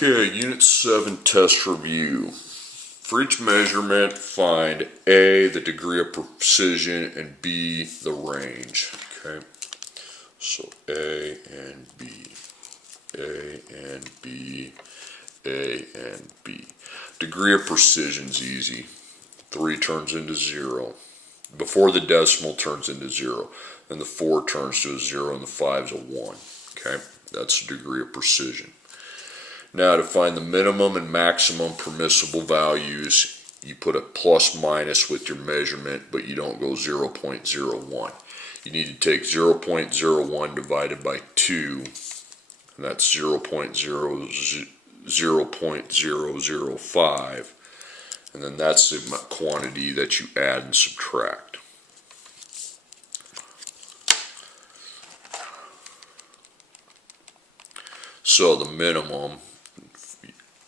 Okay, Unit 7 test review. For each measurement, find A, the degree of precision, and B, the range. Okay, so A and B, A and B, A and B. Degree of precision is easy. 3 turns into 0. Before the decimal turns into 0. Then the 4 turns to a 0 and the 5 is a 1. Okay, that's the degree of precision. Now to find the minimum and maximum permissible values, you put a plus minus with your measurement, but you don't go 0.01. You need to take 0.01 divided by 2, and that's 0.005, and then that's the quantity that you add and subtract. So the minimum,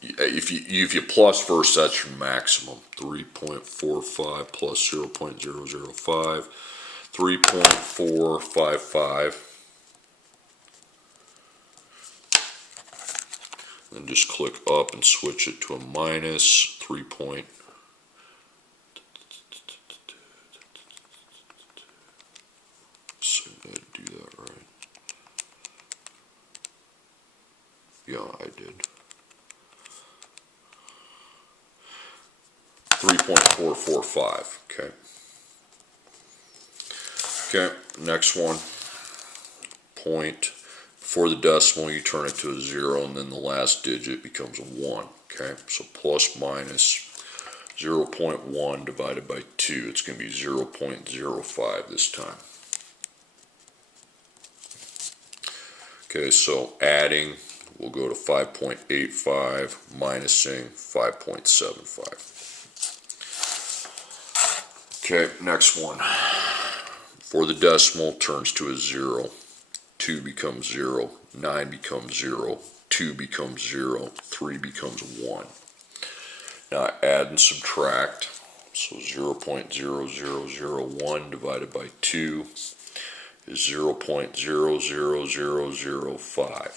if you plus first, that's your maximum. 3.45 plus 0.005, 3.455. Then just click up and switch it to a minus 3. So I do that right. Yeah, I did. 3.445. Okay. Okay, next one. Point. Before the decimal, you turn it to a 0, and then the last digit becomes a 1. Okay, so plus minus 0.1 divided by 2. It's going to be 0.05 this time. Okay, so adding, we'll go to 5.85, minusing 5.75. Okay, next one. Before the decimal turns to a 0, 2 becomes 0, 9 becomes 0, 2 becomes 0, 3 becomes 1. Now add and subtract. So 0.0001 divided by 2 is 0.00005.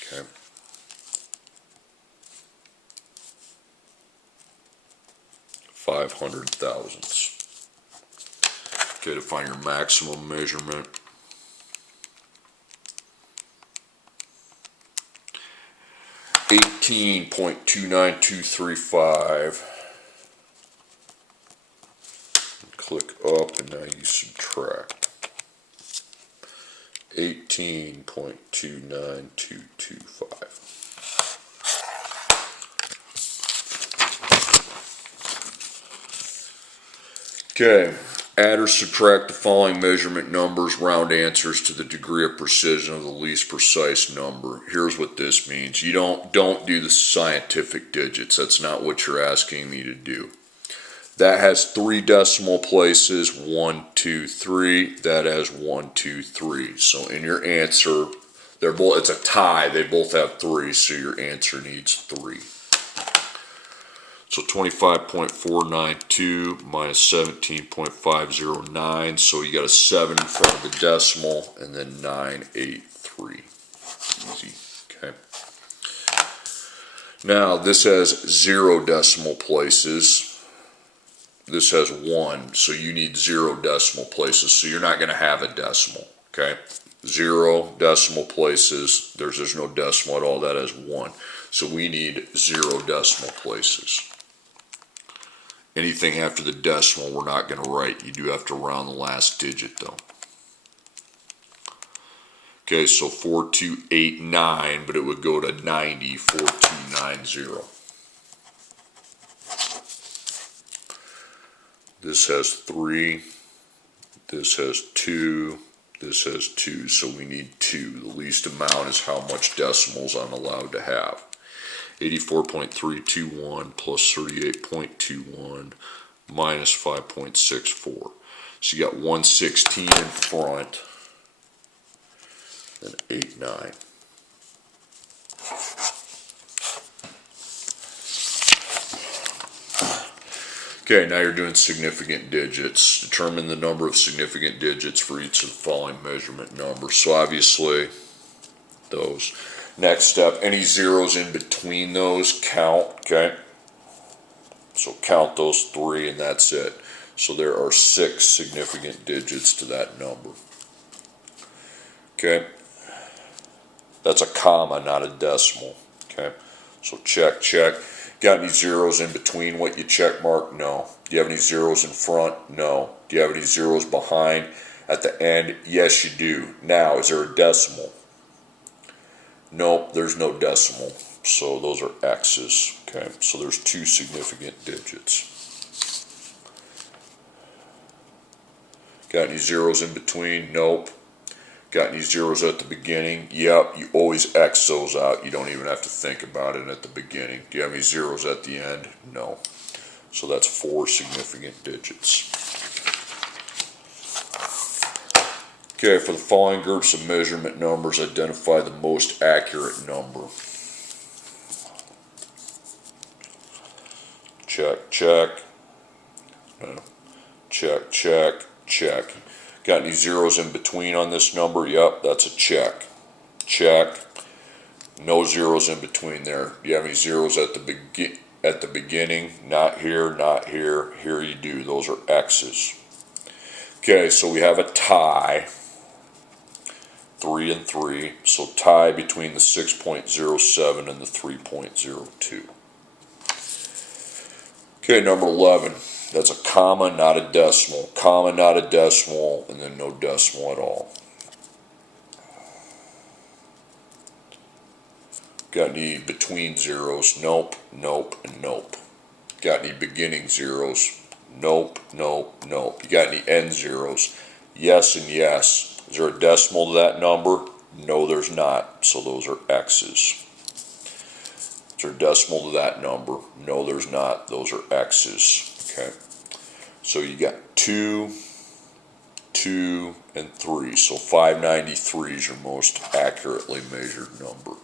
Okay. Five hundred thousandths. Okay, to find your maximum measurement, $18.29235. Click up and now you subtract. 18.29225. Okay, add or subtract the following measurement numbers, round answers to the degree of precision of the least precise number. Here's what this means. You don't do the scientific digits. That's not what you're asking me to do. That has 3 decimal places, 1, 2, 3. That has 1, 2, 3. So in your answer, it's a tie. They both have 3, so your answer needs 3. So 25.492 minus 17.509. So you got a 7 in front of the decimal, and then 983. Easy. Okay. Now this has 0 decimal places. This has 1, so you need 0 decimal places. So you're not going to have a decimal. Okay. 0 decimal places. There's no decimal at all. That has 1. So we need 0 decimal places. Anything after the decimal we're not going to write. You do have to round the last digit though. Okay, so 4289, but it would go to 90, 4290. This has 3, this has 2, this has 2, so we need 2. The least amount is how much decimals I'm allowed to have. 84.321 plus 38.21 minus 5.64. So you got 116 in front and 89. Okay, now you're doing significant digits. Determine the number of significant digits for each of the following measurement numbers. So obviously, those. Next step, any zeros in between those count, okay? So count those 3 and that's it. So there are 6 significant digits to that number. Okay? That's a comma, not a decimal. Okay? So check, check. Got any zeros in between what you check mark? No. Do you have any zeros in front? No. Do you have any zeros behind? At the end? Yes, you do. Now, is there a decimal? Nope, there's no decimal. So those are X's. Okay, so there's 2 significant digits. Got any zeros in between? Nope. Got any zeros at the beginning? Yep, you always X those out. You don't even have to think about it at the beginning. Do you have any zeros at the end? No. So that's 4 significant digits. Okay, for the following groups of measurement numbers, identify the most accurate number. Check, check. No. Check, check, check. Got any zeros in between on this number? Yep, that's a check. Check. No zeros in between there. Do you have any zeros at the beginning? Not here, not here. Here you do. Those are X's. Okay, so we have a tie. 3 and 3. So tie between the 6.07 and the 3.02. Okay, number 11. That's a comma, not a decimal. Comma, not a decimal, and then no decimal at all. Got any between zeros? Nope, nope, and nope. Got any beginning zeros? Nope, nope, nope. You got any end zeros? Yes and yes. Is there a decimal to that number? No, there's not. So those are X's. Is there a decimal to that number? No, there's not. Those are X's. Okay. So you got 2, 2, and 3. So 593 is your most accurately measured number.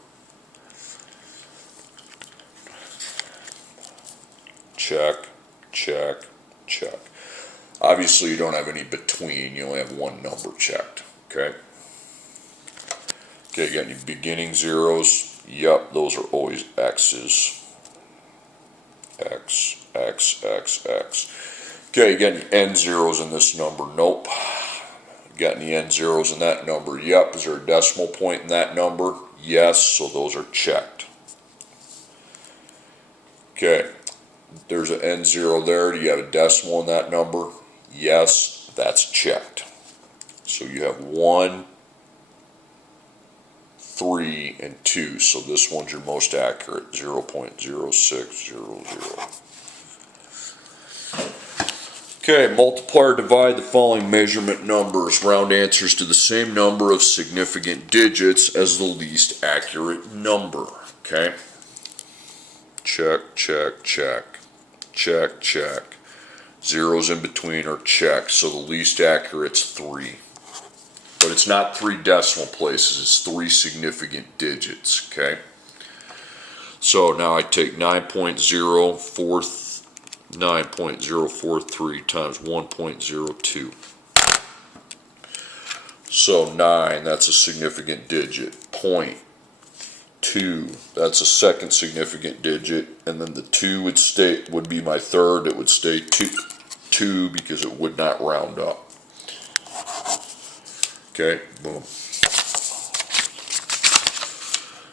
Check, check, check. Obviously you don't have any between. You only have one number checked. Okay. Okay, you got any beginning zeros? Yep, those are always X's. X, X, X, X. Okay, you got any end zeros in this number? Nope. You got any end zeros in that number? Yep. Is there a decimal point in that number? Yes, so those are checked. Okay, there's an end zero there. Do you have a decimal in that number? Yes, that's checked. So you have 1, 3, and 2. So this one's your most accurate, 0.0600. Okay, multiply or divide the following measurement numbers. Round answers to the same number of significant digits as the least accurate number. Okay. Check, check, check. Check, check. Zeros in between are checked. So the least accurate's 3. But it's not 3 decimal places, it's 3 significant digits, okay? So now I take 9.043 times 1.02. So 9, that's a significant digit. 0.2, that's a second significant digit. And then the 2 would be my third. It would stay 2 because it would not round up. Okay, boom.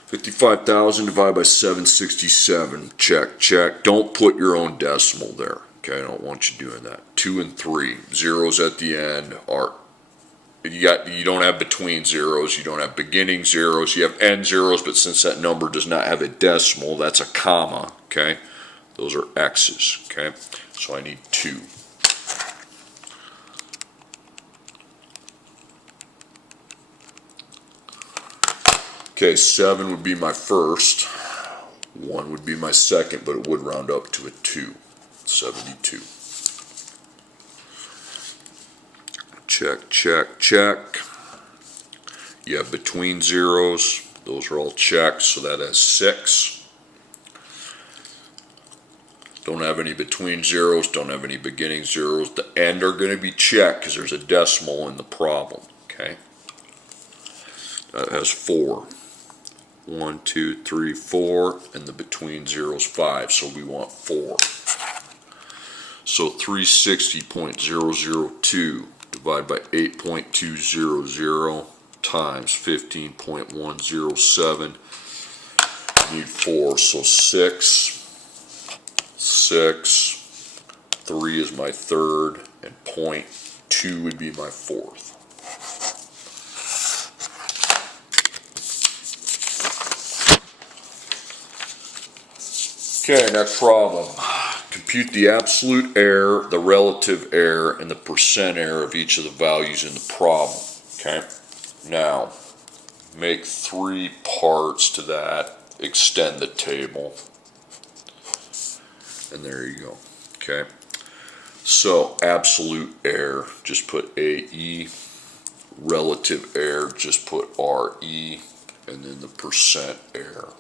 55,000 divided by 767. Check, check. Don't put your own decimal there. Okay, I don't want you doing that. 2 and 3. Zeros at the end are, you don't have between zeros, you don't have beginning zeros, you have end zeros, but since that number does not have a decimal, that's a comma, okay? Those are X's, okay? So I need 2. Okay, 7 would be my first, 1 would be my second, but it would round up to a 2, 72. Check, check, check. You have between zeros, those are all checked, so that has 6. Don't have any between zeros, don't have any beginning zeros. The end are going to be checked because there's a decimal in the problem, okay? That has 4. 1, 2, 3, 4, and the between zeros 5, so we want 4. So 360.002 divided by 8.200 times 15.107, need 4, so 6, 3 is my third, and 0.2 would be my fourth. Okay, next problem. Compute the absolute error, the relative error, and the percent error of each of the values in the problem. Okay, now make 3 parts to that, extend the table, and there you go. Okay, so absolute error, just put AE, relative error, just put RE, and then the percent error.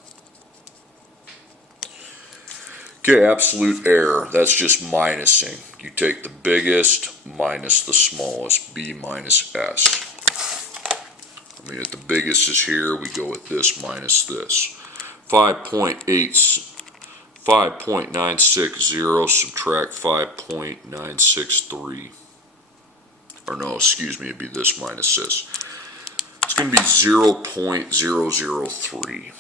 Okay, absolute error, that's just minusing. You take the biggest minus the smallest, B minus S. I mean, if the biggest is here, we go with this minus this. 5.960 subtract 5.963. Or no, excuse me, it'd be this minus this. It's going to be 0.003.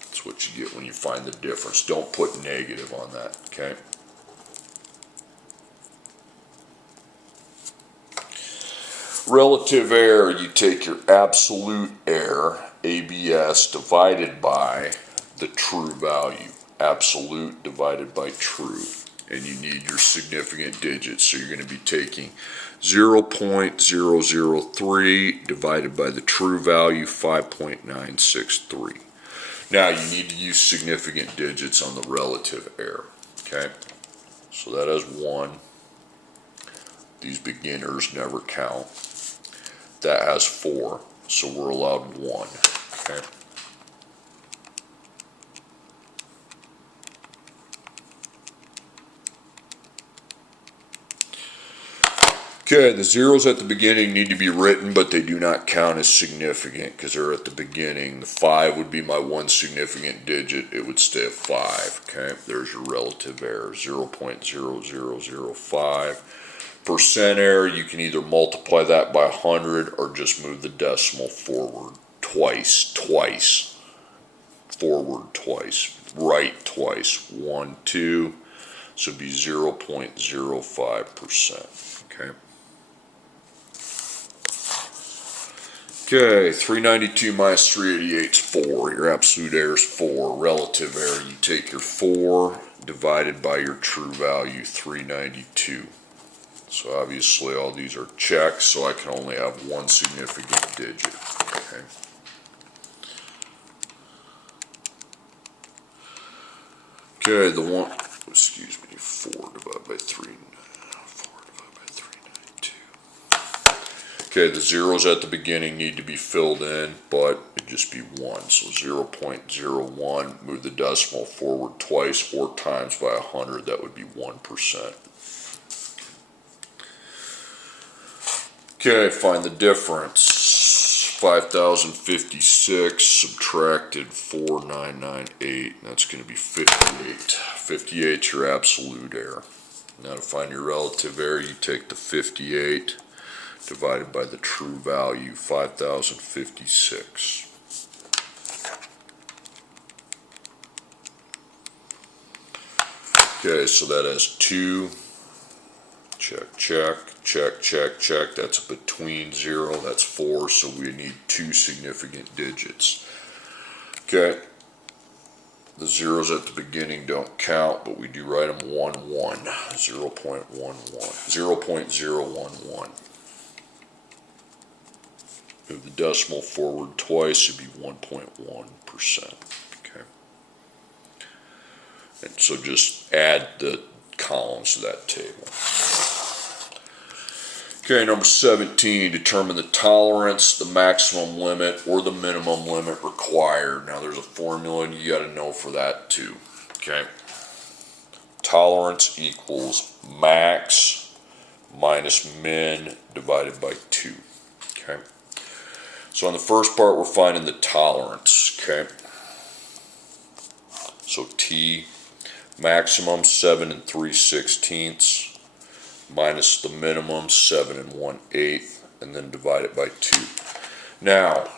That's what you get when you find the difference. Don't put negative on that, okay? Relative error, you take your absolute error, ABS, divided by the true value. Absolute divided by true. And you need your significant digits. So you're going to be taking 0.003 divided by the true value, 5.963. Now you need to use significant digits on the relative error. Okay? So that has 1. These beginners never count. That has 4, so we're allowed 1. Okay. Okay, the zeros at the beginning need to be written, but they do not count as significant because they're at the beginning. The 5 would be my one significant digit. It would stay at 5. Okay, there's your relative error, 0.0005. Percent error, you can either multiply that by 100 or just move the decimal forward twice, forward twice, right twice, 1, 2, so it'd be 0.05%, okay? Okay, 392 minus 388 is 4. Your absolute error is 4. Relative error, you take your 4 divided by your true value, 392. So obviously all these are checked, so I can only have one significant digit. Okay. Okay, the one, excuse me, 4 divided by 3, 4 divided by 392. Okay, the zeros at the beginning need to be filled in, but it'd just be 1. So 0.01, move the decimal forward twice, or times by 100, that would be 1%. Okay, find the difference. 5,056 subtracted 4,998. That's going to be 58. 58 is your absolute error. Now to find your relative error, you take the 58 divided by the true value, 5,056. Okay, so that has 2. Check, check, check, check, check. That's a between 0. That's 4, so we need 2 significant digits. Okay. The zeros at the beginning don't count, but we do write them 1, 1. 0.11. 0.011. Move the decimal forward twice, it'd be 1.1%. Okay. And so just add the columns to that table. Okay, number 17, determine the tolerance, the maximum limit, or the minimum limit required. Now there's a formula and you got to know for that too. Okay. Tolerance equals max minus min divided by 2. Okay. So on the first part, we're finding the tolerance, okay? So T, maximum 7 3/16 minus the minimum 7 1/8, and then divide it by 2. Now,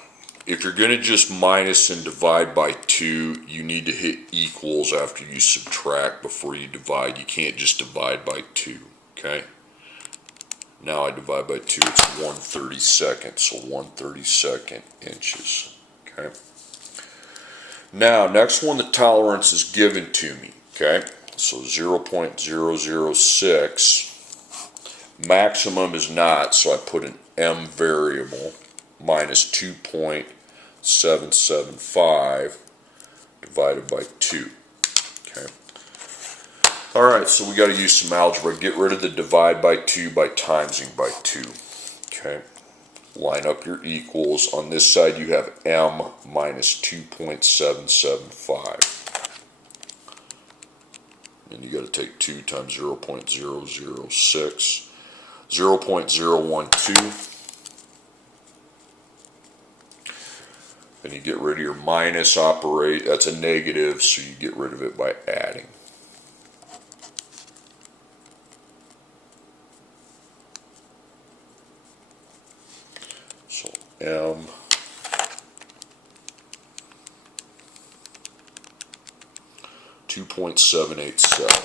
if you're going to just minus and divide by 2, you need to hit equals after you subtract before you divide. You can't just divide by 2, okay? Now I divide by 2, it's 1/32, so 1/32 inches, okay? Now, next one, the tolerance is given to me, okay? So 0.006, maximum is not, so I put an M variable, minus 2.775 divided by 2, okay? Alright, so we got to use some algebra. Get rid of the divide by 2 by timesing by 2. Okay. Line up your equals. On this side you have M minus 2.775. And you got to take 2 times 0.006. 0.012. And you get rid of your minus operate. That's a negative, so you get rid of it by adding. So M 2.787.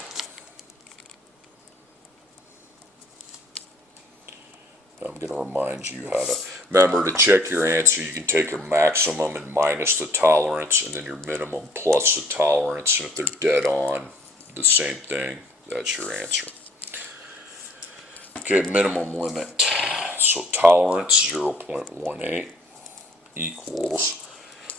I'm going to remind you how to remember to check your answer. You can take your maximum and minus the tolerance, and then your minimum plus the tolerance, and if they're dead on, the same thing, that's your answer. Okay, minimum limit. So tolerance 0.18 equals,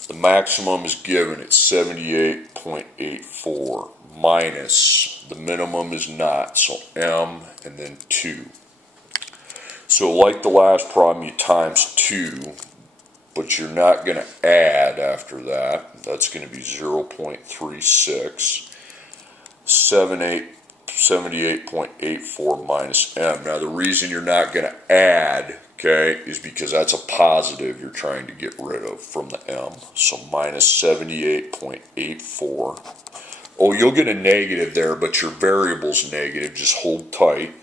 the maximum is given at 78.84 minus, the minimum is not, so M and then 2. So like the last problem, you times 2, but you're not going to add after that. That's going to be 0.36, 78.84 minus M. Now the reason you're not going to add, okay, is because that's a positive you're trying to get rid of from the M. So minus 78.84. Oh, you'll get a negative there, but your variable's negative. Just hold tight.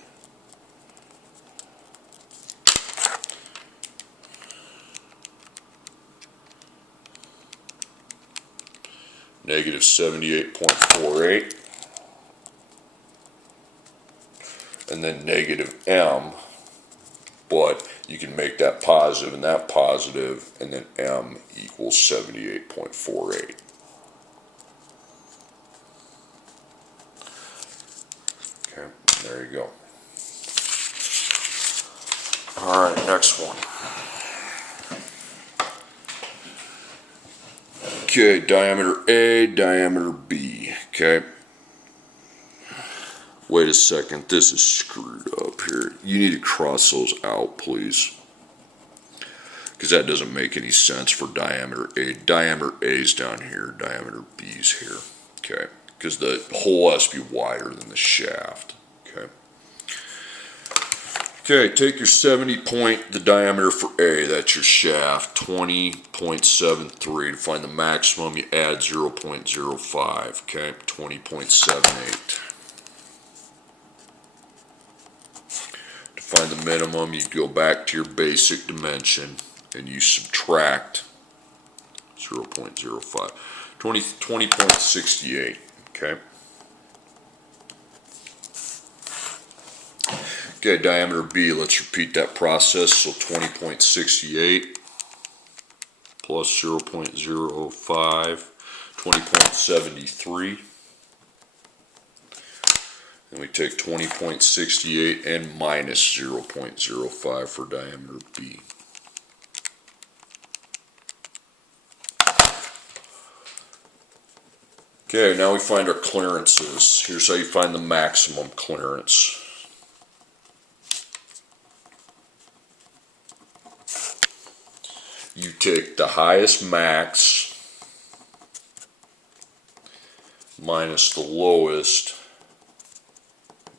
Negative 78.48. And then negative M, but you can make that positive and that positive, and then M equals 78.48. Okay, there you go. Alright, next one. Okay, diameter A, diameter B, okay. Wait a second, this is screwed up here. You need to cross those out, please. Because that doesn't make any sense for diameter A. Diameter A is down here, diameter B is here. Okay, because the hole has to be wider than the shaft. Okay. Okay, take your 70 point, the diameter for A, that's your shaft, 20.73. To find the maximum, you add 0.05, okay, 20.78. To find the minimum, you go back to your basic dimension and you subtract 0.05, 20.68, okay. Okay, diameter B, let's repeat that process. So 20.68 plus 0.05, 20.73. And we take 20.68 and minus 0.05 for diameter B. Okay, now we find our clearances. Here's how you find the maximum clearance. You take the highest max minus the lowest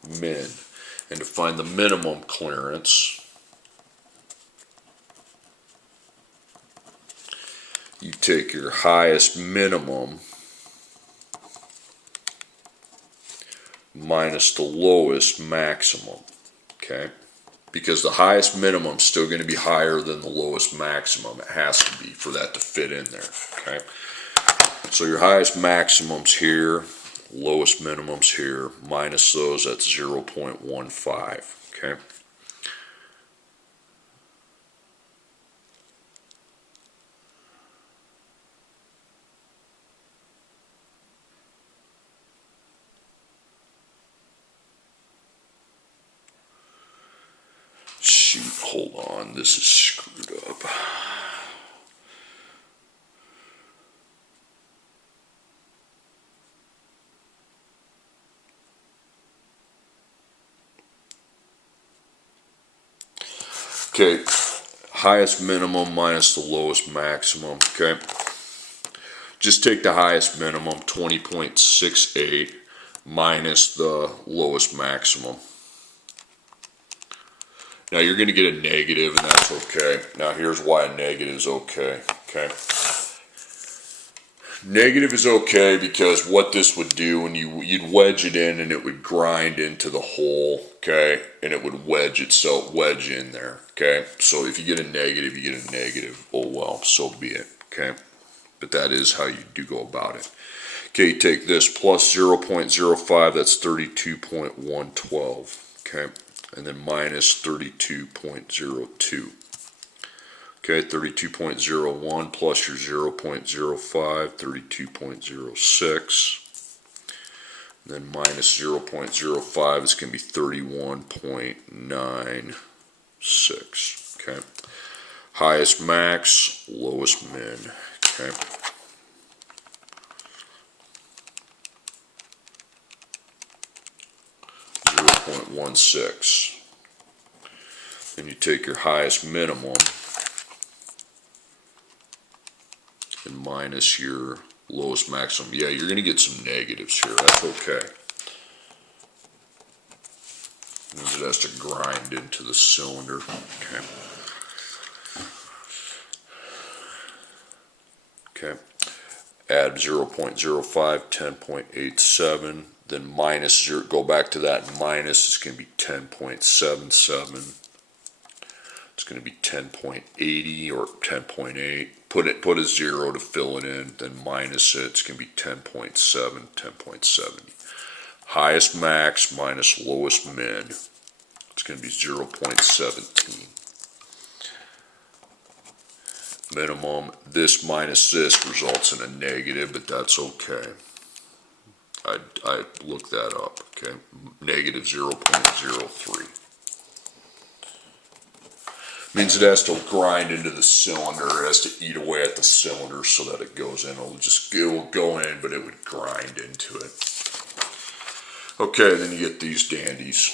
min. And to find the minimum clearance, take your highest minimum minus the lowest maximum, okay? Because the highest minimum is still going to be higher than the lowest maximum. It has to be for that to fit in there, okay? So your highest maximum's here, lowest minimum's here, minus those, that's 0.15, okay? Shoot, hold on, this is screwed up. Okay, highest minimum minus the lowest maximum, okay? Just take the highest minimum, 20.68, minus the lowest maximum. Now you're going to get a negative, and that's okay. Now here's why a negative is okay, okay? Negative is okay because what this would do, when you'd wedge it in and it would grind into the hole, okay? And it would wedge in there, okay? So if you get a negative, you get a negative. Oh well, so be it, okay? But that is how you do go about it. Okay, you take this plus 0.05, that's 32.112, okay? And then minus 32.02. Okay, 32.01 plus your 0.05, 32.06. Then minus 0.05 is going to be 31.96. Okay. Highest max, lowest min. Okay. .16. Then you take your highest minimum and minus your lowest maximum. Yeah, you're going to get some negatives here. That's okay. Means it has to grind into the cylinder. Okay. Okay. Add 0.05, 10.87. Then minus 0, go back to that minus, it's going to be 10.77. It's going to be 10.80 or 10.8. Put a 0 to fill it in, then minus it, it's going to be 10.7, 10.70. Highest max minus lowest min, it's going to be 0.17. Minimum, this minus this results in a negative, but that's okay. I looked that up, okay? Negative 0.03. Means it has to grind into the cylinder, it has to eat away at the cylinder so that it goes in. It will go in, but it would grind into it. Okay, then you get these dandies.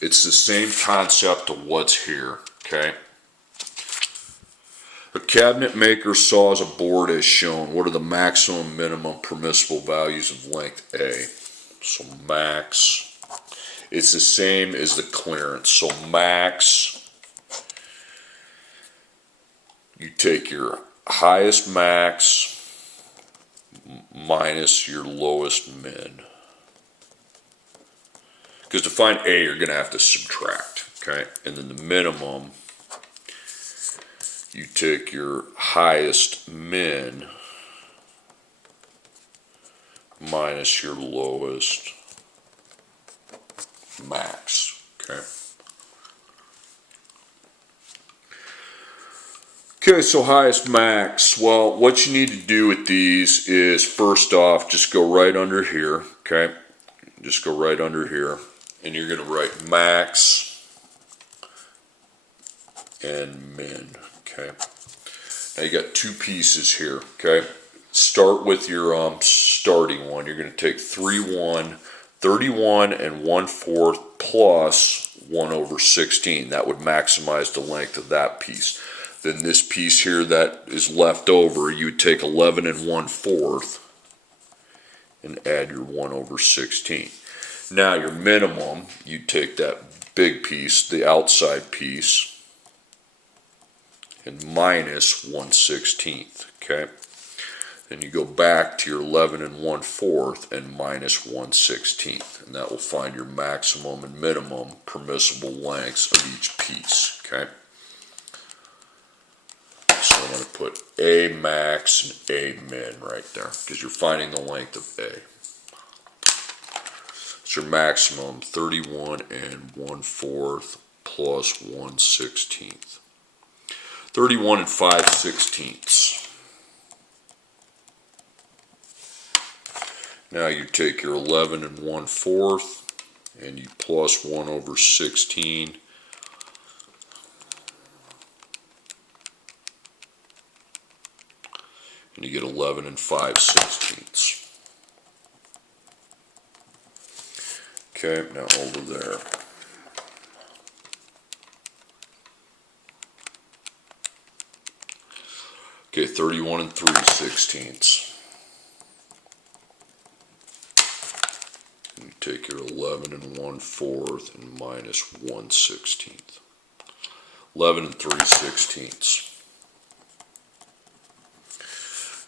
It's the same concept of what's here, okay? A cabinet maker saws a board as shown. What are the maximum, minimum, permissible values of length A? So max, it's the same as the clearance. So max, you take your highest max minus your lowest min. Because to find A, you're going to have to subtract, okay? And then the minimum, you take your highest min minus your lowest max, okay? Okay, so highest max. Well, what you need to do with these is, first off, just go right under here, okay? Just go right under here, and you're going to write max and min, okay? Now you got two pieces here, okay? Start with your starting one. You're going to take 31 1/4 plus 1/16. That would maximize the length of that piece. Then this piece here that is left over, you would take 11 1/4 and add your 1/16. Now your minimum, you take that big piece, the outside piece, and minus 1/16. okay? Then you go back to your 11 1/4 and minus 1/16, and that will find your maximum and minimum permissible lengths of each piece, okay? So I'm going to put A max and A min right there, because you're finding the length of A. It's your maximum 31 1/4 plus 1/16. 31 5/16. Now you take your 11 1/4 and you plus 1/16. And you get 11 5/16. Okay, now over there. Okay, 31 3/16. You take your 11 1/4 and minus 1/16. 11 3/16.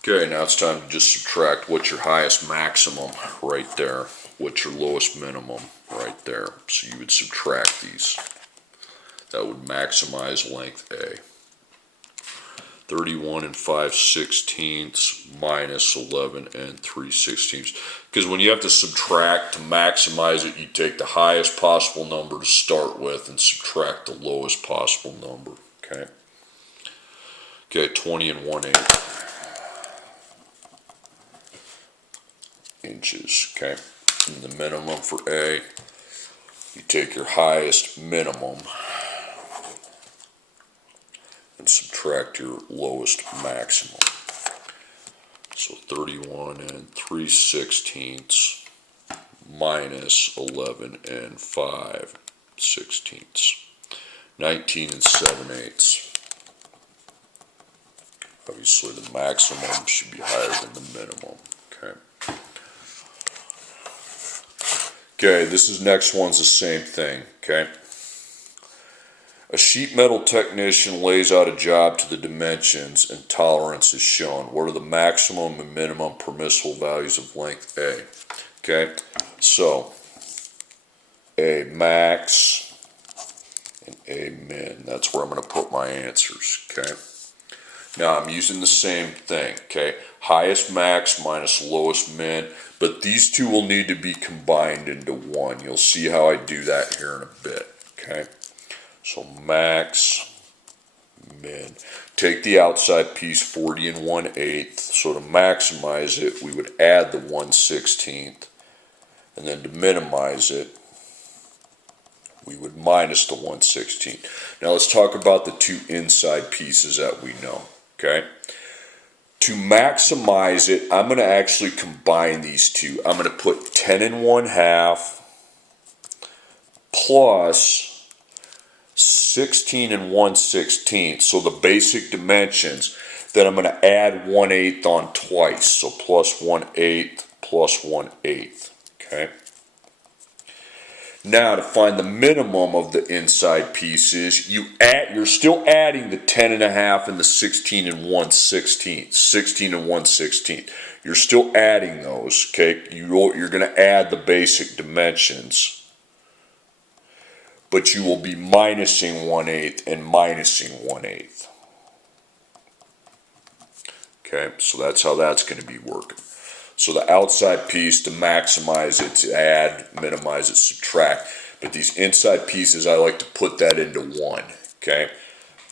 Okay, now it's time to just subtract what's your highest maximum right there, what's your lowest minimum right there. So you would subtract these. That would maximize length A. 31 5/16 minus 11 3/16. Because when you have to subtract to maximize it, you take the highest possible number to start with and subtract the lowest possible number. Okay. Okay, 20 1/8 inches. Okay. And the minimum for A, you take your highest minimum and subtract your lowest maximum. So 31 3/16 minus 11 5/16. 19 7/8. Obviously the maximum should be higher than the minimum. Okay. Okay, this next one's the same thing. Okay. A sheet metal technician lays out a job to the dimensions and tolerance is shown. What are the maximum and minimum permissible values of length A? Okay, so A max and A min. That's where I'm going to put my answers. Okay. Now I'm using the same thing. Okay, highest max minus lowest min, but these two will need to be combined into one. You'll see how I do that here in a bit. Okay. So max, min. Take the outside piece, 40 1/8. So to maximize it, we would add the 1/16. And then to minimize it, we would minus the 1/16. Now let's talk about the two inside pieces that we know. Okay. To maximize it, I'm going to actually combine these two. I'm going to put 10 1/2 plus 16 1/16, so the basic dimensions. Then I'm going to add 1/8 on twice, so plus 1/8 plus 1/8. Okay. Now to find the minimum of the inside pieces, you're still adding the 10 1/2 and the 16 1/16. 16 1/16. You're still adding those. Okay. You're going to add the basic dimensions. But you will be minusing 1/8 and minusing 1/8. Okay, so that's how that's going to be working. So the outside piece, to maximize it, to add, minimize it, subtract. But these inside pieces, I like to put that into one. Okay,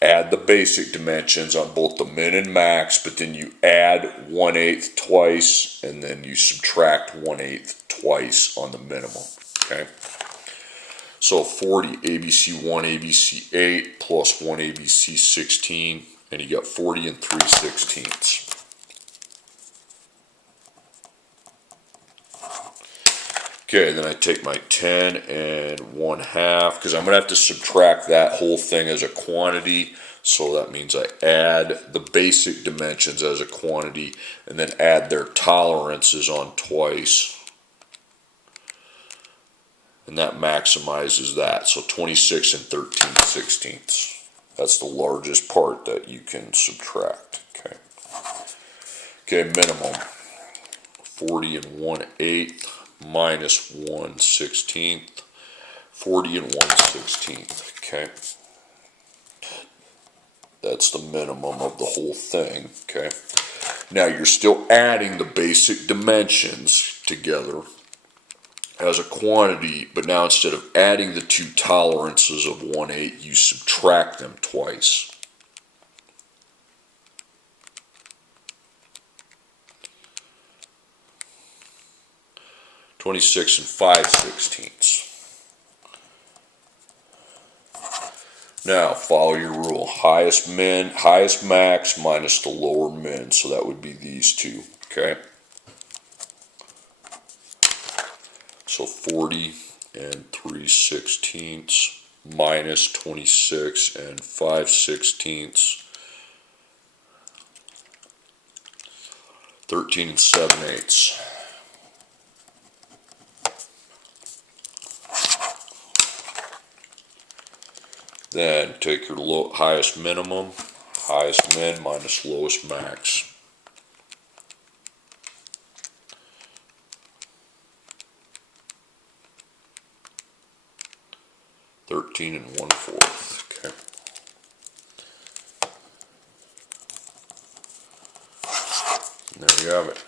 add the basic dimensions on both the min and max, but then you add 1/8 twice, and then you subtract 1/8 twice on the minimum. Okay. So 40 ABC1 ABC8 plus 1 ABC16, and you got 40 3/16. Okay, then I take my 10 1/2, because I'm going to have to subtract that whole thing as a quantity. So that means I add the basic dimensions as a quantity, and then add their tolerances on twice. And that maximizes that. So 26 13/16. That's the largest part that you can subtract. Okay. Okay, minimum 40 1/8 minus 1/16, 40 1/16. Okay, that's the minimum of the whole thing. Okay, now you're still adding the basic dimensions together as a quantity, but now instead of adding the two tolerances of 1/8, you subtract them twice. (26 5/16). Now follow your rule. Highest max minus the lower min. So that would be these two. Okay. So 40 3/16 minus 26 5/16. 13 7/8. Then take your highest minimum, highest min minus lowest max. (13 1/4). Okay. There you have it.